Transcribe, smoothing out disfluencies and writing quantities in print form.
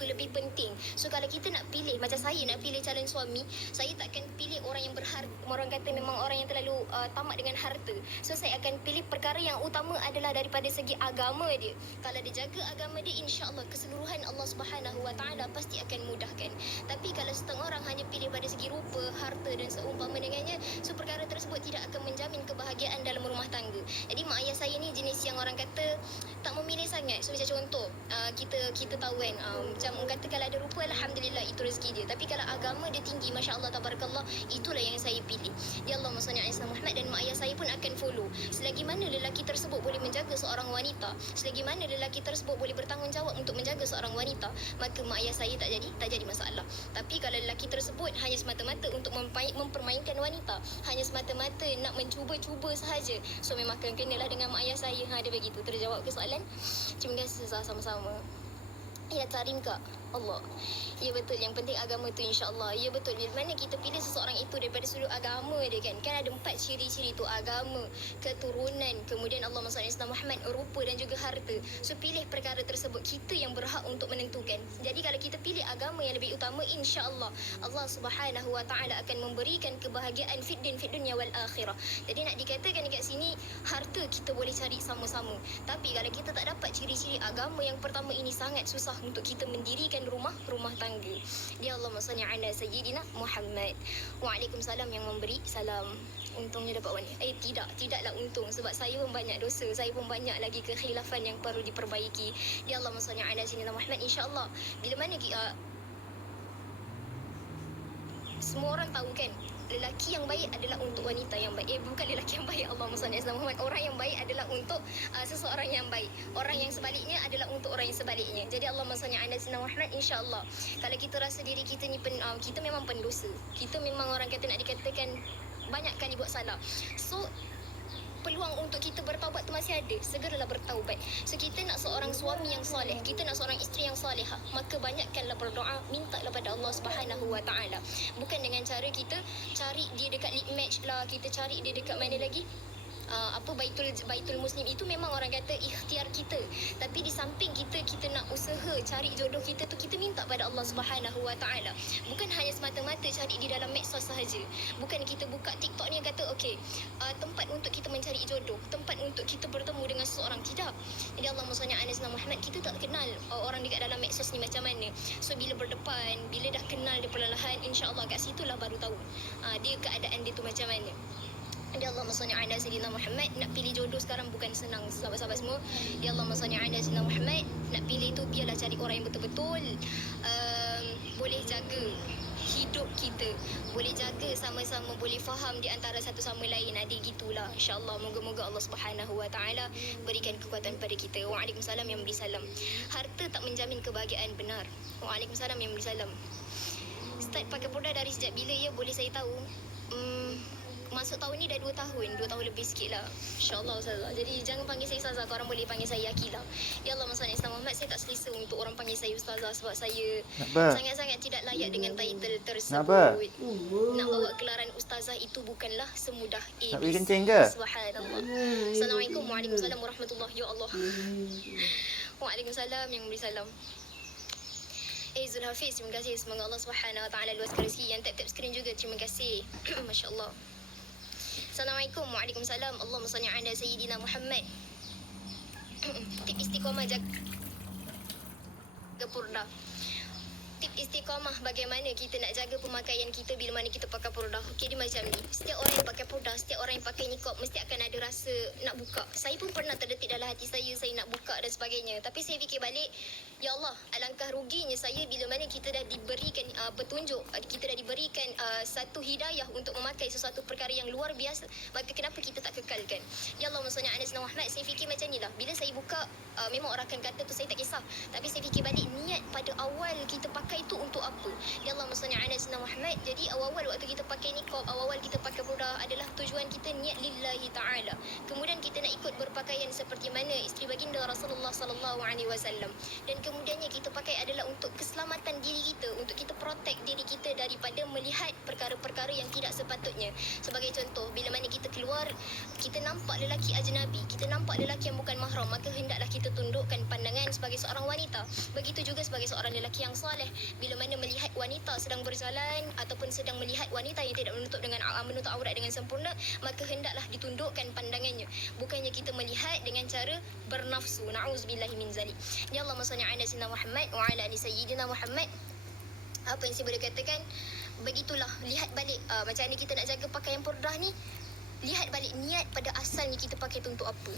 itu lebih penting. So kalau kita nak pilih, macam saya nak pilih calon suami, saya takkan pilih orang yang orang kata memang orang yang terlalu tamat dengan harta. So saya akan pilih perkara yang utama adalah daripada segi agama dia. Kalau dia jaga agama dia, insya-Allah keseluruhan Allah Subhanahu Wa Taala pasti akan mudahkan. Tapi kalau setengah orang hanya pilih pada segi rupa, harta dan seumpama dengannya, so perkara tersebut tidak akan menjamin kebahagiaan dalam rumah tangga. Jadi mak ayah saya ni jenis yang orang kata tak memilih sangat. So macam contoh, kita tahu kan, macam orang kata kalau ada rupa, alhamdulillah itu rezeki dia. Tapi kalau agama dia tinggi, masya-Allah tabarakallah, itulah yang saya pilih. Ya Allahumma salli ala Muhammad. Dan mak ayah saya pun akan follow. Selagi mana lelaki tersebut boleh menjaga seorang wanita, selagi mana lelaki tersebut boleh bertanggungjawab untuk menjaga seorang wanita, maka mak ayah saya tak jadi masalah. Tapi kalau lelaki tersebut hanya semata-mata untuk mempermainkan wanita, hanya semata-mata nak mencuba-cuba sahaja, so memang akan kenalah dengan mak ayah saya. Dia begitu. Terjawab ke soalan? Terima kasih sama-sama. Ya Tarim Kak. Allah. Ya betul, yang penting agama tu insya-Allah. Ya betul, bila mana kita pilih seseorang itu daripada sudut agama dia kan ada 4 ciri-ciri tu: agama, keturunan, kemudian Allah SWT Muhammad, rupa dan juga harta. So pilih perkara tersebut, kita yang berhak untuk menentukan. Jadi kalau kita pilih agama yang lebih utama, insya-Allah Allah Subhanahu Wa Taala akan memberikan kebahagiaan fid dunya wal akhirah. Jadi nak dikatakan dekat sini, harta kita boleh cari sama-sama. Tapi kalau kita tak dapat ciri-ciri agama yang pertama ini, sangat susah untuk kita mendirikan rumah tangga. Dia Allahumma salli ala sayyidina Muhammad. Waalaikumsalam yang memberi salam. Untungnya dapat wanita. Tidaklah untung, sebab saya pun banyak dosa, saya pun banyak lagi kekhilafan yang perlu diperbaiki. Dia Allahumma salli ala sayyidina Muhammad. Insya-Allah bila mana semua orang tahu kan, lelaki yang baik adalah untuk wanita yang baik. Bukan lelaki yang baik, Allahumma salli ala Muhammad. Orang yang baik adalah untuk seseorang yang baik. Orang yang sebaliknya adalah untuk orang yang sebaliknya. Jadi Allahumma salli ala Muhammad. Insya-Allah kalau kita rasa diri kita ni kita memang pendosa, kita memang orang kata nak dikatakan banyak kali buat salah, so peluang untuk kita bertaubat tu masih ada. Segeralah bertaubat. So kita nak seorang suami yang soleh, kita nak seorang isteri yang solehah, maka banyakkanlah berdoa, mintalah pada Allah Subhanahu Wa Taala. Bukan dengan cara kita cari dia dekat lead match lah, kita cari dia dekat mana lagi, Baitul Muslim. Itu memang orang kata ikhtiar kita. Tapi di samping kita nak usaha cari jodoh kita tu, kita minta pada Allah Subhanahu Wa Taala. Bukan hanya semata-mata cari di dalam medsos sahaja. Bukan kita buka TikTok ni yang kata okey, tempat untuk kita mencari jodoh, tempat untuk kita bertemu dengan seseorang. Tidak. Jadi Allahumma salli ala Muhammad, kita tak kenal orang dekat dalam medsos ni macam mana. So bila berdepan, bila dah kenal dia perlahan, insya-Allah kat situlah baru tahu dia keadaan dia tu macam mana. Ya Allahumma salli ala sayyidina Muhammad. Nak pilih jodoh sekarang bukan senang, sahabat-sahabat semua. Ya Allahumma salli ala sayyidina Muhammad. Nak pilih tu biarlah cari orang yang betul-betul boleh jaga hidup kita, boleh jaga sama-sama, boleh faham di antara satu sama lain. Gitulah insya-Allah. Moga-moga Allah Subhanahu Wa Taala berikan kekuatan pada kita. Waalaikumsalam yang beri salam. Harta tak menjamin kebahagiaan, benar. Waalaikumsalam yang beri salam. Start pakai produk dari sejak bila ya, boleh saya tahu? Masuk tahun ni dah 2 tahun lebih sikit lah, insyaAllah Ustazah. Jadi jangan panggil saya Ustazah, korang boleh panggil saya Akilah. Ya Allah Masya Muhammad, saya tak selesa untuk orang panggil saya Ustazah, sebab saya sangat-sangat tidak layak dengan title tersebut. Nak bawa gelaran Ustazah itu bukanlah semudah itu. Nak beri kencing ke? Subhanallah. Assalamualaikum warahmatullahi wabarakatuh. Ya Allah. Waalaikumsalam yang beri salam. Zulhafiz, terima kasih. Semoga Allah Subhanahu Wa Taala luaskan rezeki. Yang tap-tap skrin juga, terima kasih. Masya Allah. Assalamualaikum. Waalaikumsalam. Allahumma salli ala sayyidina Muhammad. Tip istiqamah jaga purdah. Tip istiqamah bagaimana kita nak jaga pemakaian kita bila mana kita pakai purdah. Okey, dia macam ni. Setiap orang yang pakai purdah, setiap orang yang pakai niqab mesti akan ada rasa nak buka. Saya pun pernah terdetik dalam hati saya nak buka dan sebagainya. Tapi saya fikir balik, ya Allah, alangkah ruginya saya bila mana kita dah diberikan petunjuk, kita dah diberikan satu hidayah untuk memakai sesuatu perkara yang luar biasa, maka kenapa kita tak kekalkan? Ya Allah, maksudnya Anas Muhammad, saya fikir macam ni lah. Bila saya buka, memang orang akan kata tu saya tak kisah. Tapi saya fikir balik, niat pada awal kita pakai itu untuk apa? Ya Allah, maksudnya Anas Muhammad. Jadi awal-awal waktu kita pakai niqab, awal-awal kita pakai purdah adalah tujuan kita niat lillahi ta'ala. Kemudian kita nak ikut berpakaian seperti mana isteri baginda Rasulullah sallallahu alaihi wasallam. Dan kemudiannya kita pakai adalah untuk keselamatan diri kita, untuk kita protect diri kita daripada melihat perkara-perkara yang tidak sepatutnya. Sebagai contoh, bila mana kita keluar, kita nampak lelaki ajnabi, kita nampak lelaki yang bukan mahram, maka hendaklah kita tundukkan pandangan sebagai seorang wanita. Begitu juga sebagai seorang lelaki yang soleh, bila mana melihat wanita sedang berjalan ataupun sedang melihat wanita yang tidak menutup aurat dengan sempurna, maka hendaklah ditundukkan pandangannya. Bukannya kita melihat dengan cara bernafsu. Na'udzubillahi min zalik. Ya Allahumma salli ala sayyidina Muhammad wa ala ali sayyidina Muhammad. Apa yang saya boleh katakan, begitulah, lihat balik macam mana kita nak jaga pakaian purdah ni. Lihat balik niat pada asalnya kita pakai tu untuk apa.